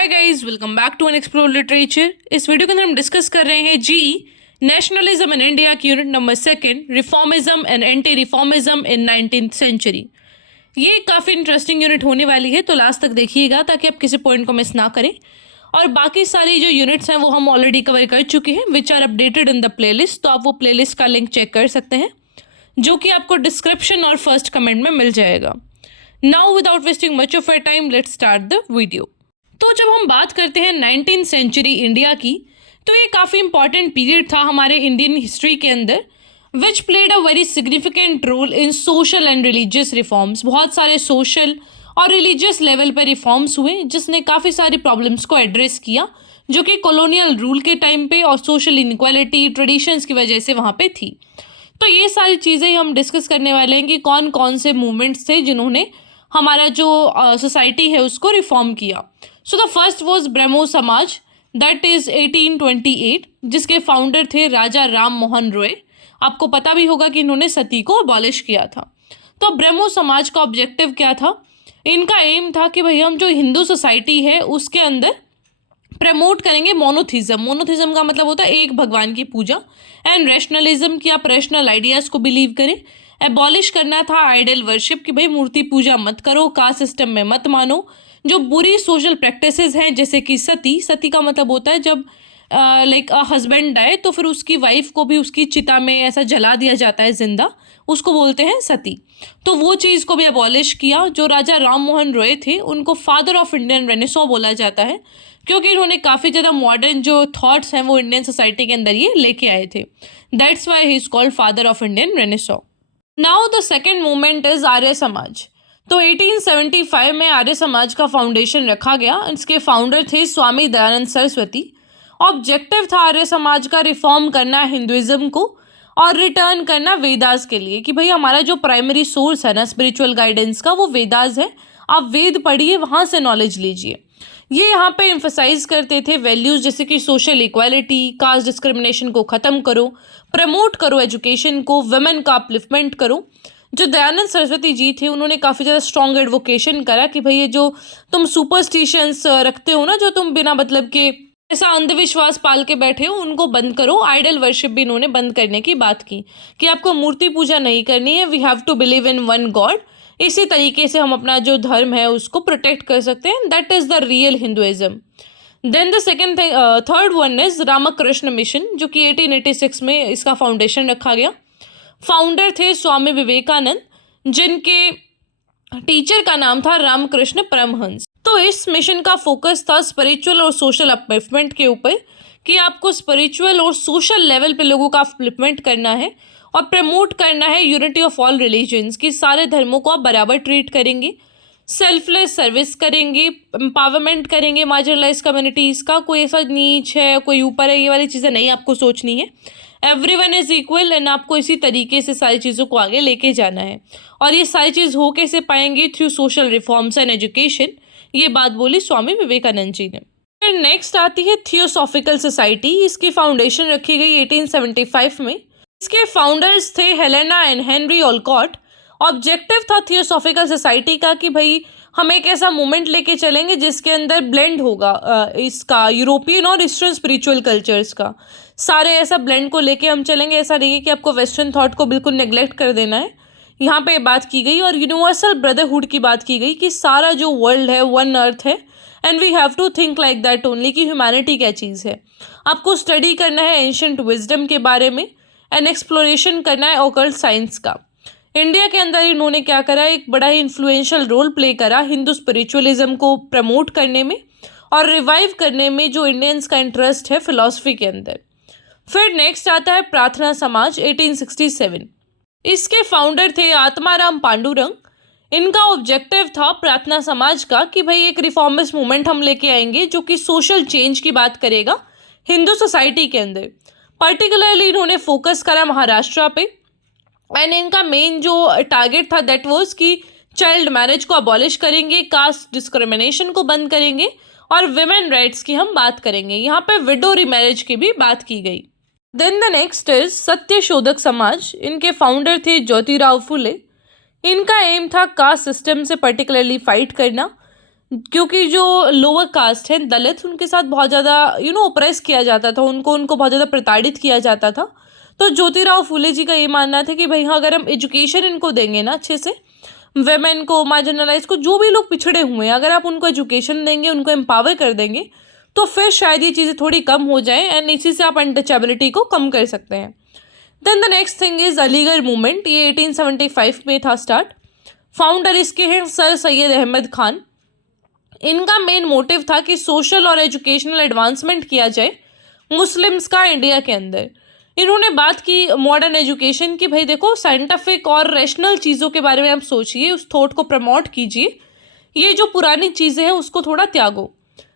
Hi guys, welcome back to unexplore literature. इस video के अंदर हम डिस्कस कर रहे हैं जीई नेशनलिज्म इन इंडिया की unit number 2 reformism and anti reformism in 19th century. ये काफ़ी इंटरेस्टिंग यूनिट होने वाली है, तो लास्ट तक देखिएगा ताकि आप किसी पॉइंट को मिस ना करें। और बाकी सारी जो यूनिट्स हैं वो हम ऑलरेडी कवर कर चुके हैं, which are updated in the playlist. तो आप वो प्लेलिस्ट का लिंक चेक कर सकते हैं, जो कि आपको डिस्क्रिप्शन और फर्स्ट कमेंट में मिल जाएगा। Now without wasting much of your time, let's start the video. तो जब हम बात करते हैं 19th सेंचुरी इंडिया की, तो ये काफ़ी इंपॉर्टेंट पीरियड था हमारे इंडियन हिस्ट्री के अंदर, which played a very significant role in social and religious reforms. बहुत सारे सोशल और रिलीजियस लेवल पर रिफॉर्म्स हुए, जिसने काफ़ी सारी प्रॉब्लम्स को एड्रेस किया, जो कि कॉलोनियल रूल के टाइम पे और सोशल इनइक्वालिटी ट्रेडिशंस की वजह से वहाँ पे थी। तो ये सारी चीज़ें हम डिस्कस करने वाले हैं कि कौन कौन से मूवमेंट्स थे जिन्होंने हमारा जो सोसाइटी है उसको रिफॉर्म किया। सो द फर्स्ट वॉज ब्रह्मो समाज, दैट इज 1828, जिसके फाउंडर थे राजा राम मोहन रॉय। आपको पता भी होगा कि इन्होंने सती को अबॉलिश किया था। तो ब्रह्मो समाज का ऑब्जेक्टिव क्या था? इनका एम था कि भाई हम जो हिंदू सोसाइटी है उसके अंदर प्रमोट करेंगे मोनोथिज्म। मोनोथिज्म का मतलब होता है एक भगवान की पूजा, एंड रैशनलिज्म की आप रैशनल आइडियाज़ को बिलीव करें। एबॉलिश करना था आइडल वर्शिप की भाई मूर्ति पूजा मत करो, कास्ट सिस्टम में मत मानो। जो बुरी सोशल प्रैक्टिसेस हैं जैसे कि सती का मतलब होता है जब लाइक हस्बैंड डाए तो फिर उसकी वाइफ को भी उसकी चिता में ऐसा जला दिया जाता है जिंदा, उसको बोलते हैं सती। तो वो चीज़ को भी अबॉलिश किया। जो राजा राम मोहन रॉय थे उनको फादर ऑफ इंडियन रेनेसॉ बोला जाता है, क्योंकि इन्होंने काफ़ी ज़्यादा मॉडर्न जो थॉट्स हैं वो इंडियन सोसाइटी के अंदर ये लेके आए थे। That's why he is called father of Indian renaissance. Now the second movement is Arya Samaj. तो 1875 में आर्य समाज का फाउंडेशन रखा गया। इसके फाउंडर थे स्वामी दयानंद सरस्वती। ऑब्जेक्टिव था आर्य समाज का रिफॉर्म करना हिंदुइज्म को और रिटर्न करना वेदास के लिए, कि भाई हमारा जो प्राइमरी सोर्स है ना स्पिरिचुअल गाइडेंस का वो वेदास है, आप वेद पढ़िए, वहाँ से नॉलेज लीजिए। ये यहाँ पे एम्फसाइज करते थे वैल्यूज़ जैसे कि सोशल इक्वालिटी, कास्ट डिस्क्रिमिनेशन को ख़त्म करो, प्रमोट करो एजुकेशन को, वुमेन का अपलिफ्टमेंट करो। जो दयानंद सरस्वती जी थे उन्होंने काफ़ी ज़्यादा स्ट्रॉन्ग एडवोकेशन करा कि भाई ये जो तुम सुपरस्टिशंस रखते हो ना, जो तुम बिना मतलब के ऐसा अंधविश्वास पाल के बैठे हो, उनको बंद करो। आइडल वर्शिप भी इन्होंने बंद करने की बात की कि आपको मूर्ति पूजा नहीं करनी है, we have to believe in one God. इसी तरीके से हम अपना जो धर्म है उसको प्रोटेक्ट कर सकते हैं। That is the real Hinduism. Then the third one is Ramakrishna Mission, जो कि 1886 में इसका फाउंडेशन रखा गया। फाउंडर थे स्वामी विवेकानंद, जिनके टीचर का नाम था रामकृष्ण परमहंस। तो इस मिशन का फोकस था स्पिरिचुअल और सोशल अपलिफ्टमेंट के ऊपर, कि आपको स्पिरिचुअल और सोशल लेवल पे लोगों का अपलिफ्टमेंट करना है और प्रमोट करना है यूनिटी ऑफ ऑल रिलीजन्स, कि सारे धर्मों को आप बराबर ट्रीट करेंगे, सेल्फलेस सर्विस करेंगे, एम्पावरमेंट करेंगे मार्जिनलाइज कम्युनिटीज़ का। कोई ऐसा नीच है, कोई ऊपर है, ये वाली चीज़ें नहीं आपको सोचनी है। एवरीवन इज़ इक्वल, एंड आपको इसी तरीके से सारी चीज़ों को आगे लेके जाना है। और ये सारी चीज़ हो कैसे पाएंगे? Through social reforms and education. ये बात बोली स्वामी विवेकानंद जी ने। फिर नेक्स्ट आती है थियोसॉफिकल सोसाइटी। इसकी फाउंडेशन रखी गई 1875 में। इसके फाउंडर्स थे Helena and Henry Olcott. Objective था थियोसॉफिकल सोसाइटी का कि भाई हम एक ऐसा मूवमेंट लेके चलेंगे जिसके अंदर ब्लेंड होगा इसका यूरोपियन और ईस्टर्न स्पिरिचुअल कल्चर्स का। सारे ऐसा ब्लेंड को लेके हम चलेंगे, ऐसा नहीं है कि आपको वेस्टर्न थॉट को बिल्कुल नेग्लेक्ट कर देना है। यहाँ पे बात की गई और यूनिवर्सल ब्रदरहुड की बात की गई कि सारा जो वर्ल्ड है वन अर्थ है, and we have to think like that only, कि ह्यूमैनिटी क्या चीज़ है। आपको स्टडी करना है एंशंट विजडम के बारे में, एंड एक्सप्लोरेशन करना है ऑकल्ट साइंस का। इंडिया के अंदर इन्होंने क्या करा, एक बड़ा ही इन्फ्लुएंशियल रोल प्ले करा हिंदू स्पिरिचुअलिज्म को प्रमोट करने में और रिवाइव करने में जो इंडियंस का इंटरेस्ट है फिलॉसफी के अंदर। फिर नेक्स्ट आता है प्रार्थना समाज 1867। इसके फाउंडर थे आत्माराम पांडुरंग। इनका ऑब्जेक्टिव था प्रार्थना समाज का कि भाई एक रिफॉर्मिस्ट मूवमेंट हम लेके आएंगे जो कि सोशल चेंज की बात करेगा हिंदू सोसाइटी के अंदर। पर्टिकुलरली इन्होंने फोकस करा महाराष्ट्र पे, एंड इनका मेन जो टारगेट था दैट वाज कि चाइल्ड मैरिज को अबॉलिश करेंगे, कास्ट डिस्क्रिमिनेशन को बंद करेंगे और विमेन राइट्स की हम बात करेंगे। यहाँ पे विडो रीमैरिज की भी बात की गई। देन द नेक्स्ट इज सत्य शोधक समाज। इनके फाउंडर थे ज्योतिराव फुले। इनका एम था कास्ट सिस्टम से पर्टिकुलरली फाइट करना, क्योंकि जो लोअर कास्ट है दलित, उनके साथ बहुत ज़्यादा ओप्रेस किया जाता था, उनको बहुत ज़्यादा प्रताड़ित किया जाता था। तो ज्योतिराव फुले जी का ये मानना था कि भाई हाँ, अगर हम एजुकेशन इनको देंगे ना अच्छे से, वेमेन को, मार्जिनलाइज को, जो भी लोग पिछड़े हुए हैं, अगर आप उनको एजुकेशन देंगे, उनको एम्पावर कर देंगे, तो फिर शायद ये चीज़ें थोड़ी कम हो जाएं एंड इसी से आप अनटचेबिलिटी को कम कर सकते हैं। Then the next thing is Aligarh Movement. ये 1875 में था स्टार्ट। फाउंडर इसके हैं सर सैयद अहमद खान। इनका मेन मोटिव था कि सोशल और एजुकेशनल एडवांसमेंट किया जाए मुस्लिम्स का इंडिया के अंदर। इन्होंने बात की मॉडर्न एजुकेशन की, भाई देखो साइंटिफिक और रैशनल चीज़ों के बारे में आप सोचिए, उस थॉट को प्रमोट कीजिए, ये जो पुरानी चीज़ें हैं उसको थोड़ा त्यागो।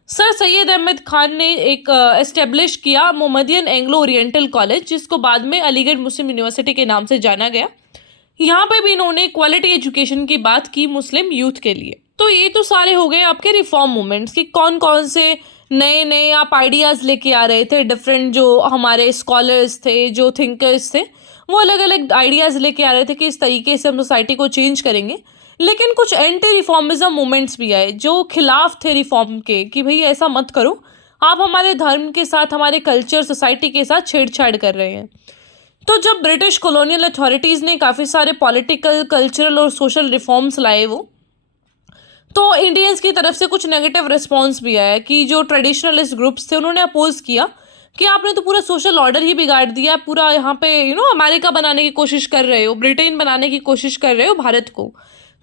सर सैयद अहमद खान ने एक एस्टेब्लिश किया मोहम्मदियन एंग्लो ओरिएंटल कॉलेज, जिसको बाद में अलीगढ़ मुस्लिम यूनिवर्सिटी के नाम से जाना गया। यहाँ पे भी इन्होंने क्वालिटी एजुकेशन की बात की मुस्लिम यूथ के लिए। तो ये तो सारे हो गए आपके रिफॉर्म मूवमेंट्स कि कौन कौन से नए नए आप आइडियाज़ लेके आ रहे थे। डिफरेंट जो हमारे स्कॉलर्स थे, जो थिंकर्स थे, वो अलग अलग आइडियाज़ लेके आ रहे थे कि इस तरीके से हम सोसाइटी को चेंज करेंगे। लेकिन कुछ एंटी रिफॉर्मिज्म मूवमेंट्स भी आए जो खिलाफ थे रिफॉर्म के, कि भाई ऐसा मत करो, आप हमारे धर्म के साथ, हमारे कल्चर, सोसाइटी के साथ छेड़छाड़ कर रहे हैं। तो जब ब्रिटिश कॉलोनियल अथॉरिटीज़ ने काफ़ी सारे पॉलिटिकल, कल्चरल और सोशल रिफॉर्म्स लाए वो, तो इंडियंस की तरफ से कुछ नेगेटिव रिस्पॉन्स भी आया कि जो ट्रेडिशनलिस्ट ग्रुप्स थे उन्होंने अपोज किया कि आपने तो पूरा सोशल ऑर्डर ही बिगाड़ दिया, पूरा यहाँ पे अमेरिका बनाने की कोशिश कर रहे हो, ब्रिटेन बनाने की कोशिश कर रहे हो भारत को।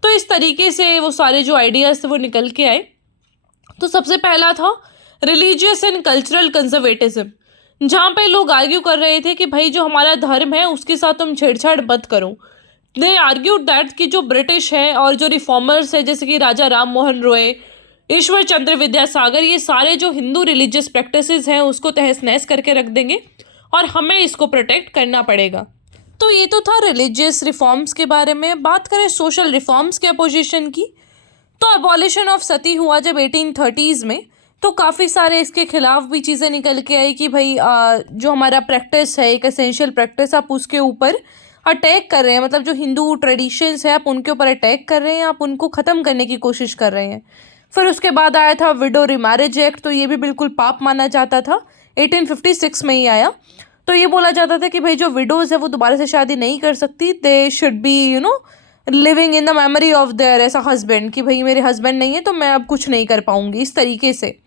तो इस तरीके से वो सारे जो आइडियाज़ थे वो निकल के आए। तो सबसे पहला था रिलीजियस एंड कल्चरल कंजर्वेटिज्म, जहाँ पे लोग आर्ग्यू कर रहे थे कि भाई जो हमारा धर्म है उसके साथ तुम छेड़छाड़ मत करो। दे आर्ग्यूड दैट कि जो ब्रिटिश है और जो रिफॉर्मर्स है, जैसे कि राजा राम मोहन रॉय, ईश्वर चंद्र विद्यासागर, ये सारे जो हिंदू रिलीजियस प्रैक्टिसेस हैं उसको तहस नहस करके रख देंगे और हमें इसको प्रोटेक्ट करना पड़ेगा। तो ये तो था रिलीजियस रिफॉर्म्स के बारे में। बात करें सोशल रिफॉर्म्स के अपोजिशन की, तो अबॉलिशन ऑफ सती हुआ जब 1830s में, तो काफ़ी सारे इसके खिलाफ भी चीज़ें निकल के आई कि भाई जो हमारा प्रैक्टिस है, एक एसेंशियल प्रैक्टिस, आप उसके ऊपर अटैक कर रहे हैं, मतलब जो हिंदू ट्रेडिशंस है आप उनके ऊपर अटैक कर रहे हैं, आप उनको ख़त्म करने की कोशिश कर रहे हैं। फिर उसके बाद आया था विडो रिमैरेज एक्ट, तो ये भी बिल्कुल पाप माना जाता था। 1856 में ही आया। तो ये बोला जाता था कि भाई जो विडोज़ है वो दोबारा से शादी नहीं कर सकती, they should be living in the memory of their ऐसा हस्बैंड, कि भाई मेरे हस्बैंड नहीं है तो मैं अब कुछ नहीं कर पाऊंगी, इस तरीके से।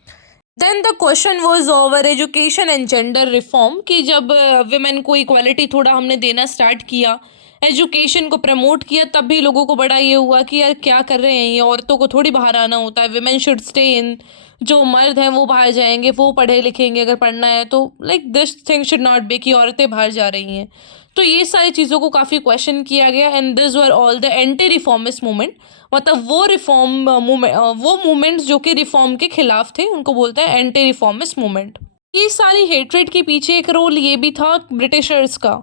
Then the question was over education and gender reform, कि जब विमेन को इक्वालिटी थोड़ा हमने देना स्टार्ट किया, एजुकेशन को प्रमोट किया, तब भी लोगों को बड़ा ये हुआ कि यार क्या कर रहे हैं ये, औरतों को थोड़ी बाहर आना होता है, विमेन शुड स्टे इन, जो मर्द हैं वो बाहर जाएंगे, वो पढ़े लिखेंगे अगर पढ़ना है तो, like this thing should not be कि औरतें बाहर जा रही हैं। तो ये सारी चीज़ों को काफ़ी क्वेश्चन किया गया and this were all the anti reformist movement, मतलब वो रिफॉर्म वो मूवमेंट्स जो कि रिफॉर्म के खिलाफ थे उनको बोलते हैं एंटी रिफॉर्मिस्ट मूवमेंट। ये सारी हेट्रेड के पीछे एक रोल ये भी था ब्रिटिशर्स का,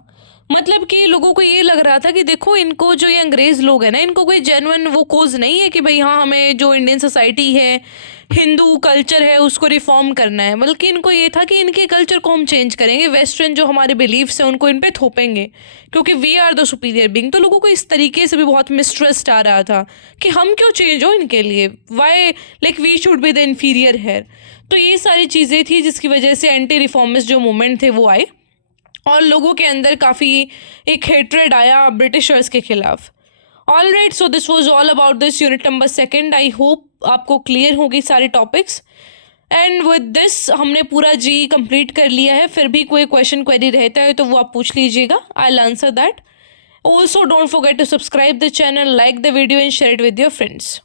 मतलब कि लोगों को ये लग रहा था कि देखो इनको जो ये अंग्रेज़ लोग हैं ना, इनको कोई जेन्युइन वो कोज नहीं है कि भाई हाँ हमें जो इंडियन सोसाइटी है, हिंदू कल्चर है, उसको रिफॉर्म करना है, बल्कि इनको ये था कि इनके कल्चर को हम चेंज करेंगे, वेस्टर्न जो हमारे बिलीफ्स हैं उनको इन पे थोपेंगे, क्योंकि we are the superior being. तो लोगों को इस तरीके से भी बहुत मिसट्रस्ट आ रहा था कि हम क्यों चेंज हो इनके लिए, why like we should be the inferior है। तो ये सारी चीज़ें थी जिसकी वजह से एंटी रिफॉर्मिस्ट जो मूवमेंट थे वो आए और लोगों के अंदर काफ़ी एक हेट्रेड आया ब्रिटिशर्स के खिलाफ। All right, so this was all about this unit number 2। I hope आपको क्लियर होगी सारे टॉपिक्स एंड विद दिस हमने पूरा जी कंप्लीट कर लिया है। फिर भी कोई क्वेश्चन क्वेरी रहता है तो वो आप पूछ लीजिएगा, I will answer that. Also don't forget to subscribe the channel, like the video and share it with your friends.